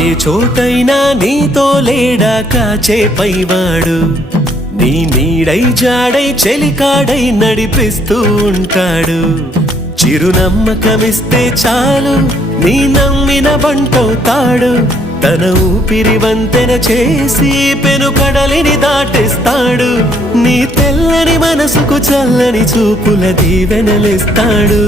ఏ చోటైనా నీతో లేడా కాచే పైవాడు, నీ నీడై జాడై చెలికాడై నడిపిస్తూ ఉంటాడు. చిరునమ్మకమిస్తే చాలు నీ నమ్మిన బంటవుతాడు. తన ఊపిరి వంతెన చేసి పెను కడలిని దాటిస్తాడు. నీ తెల్లని మనసుకు చల్లని చూపుల దీవెనలిస్తాడు.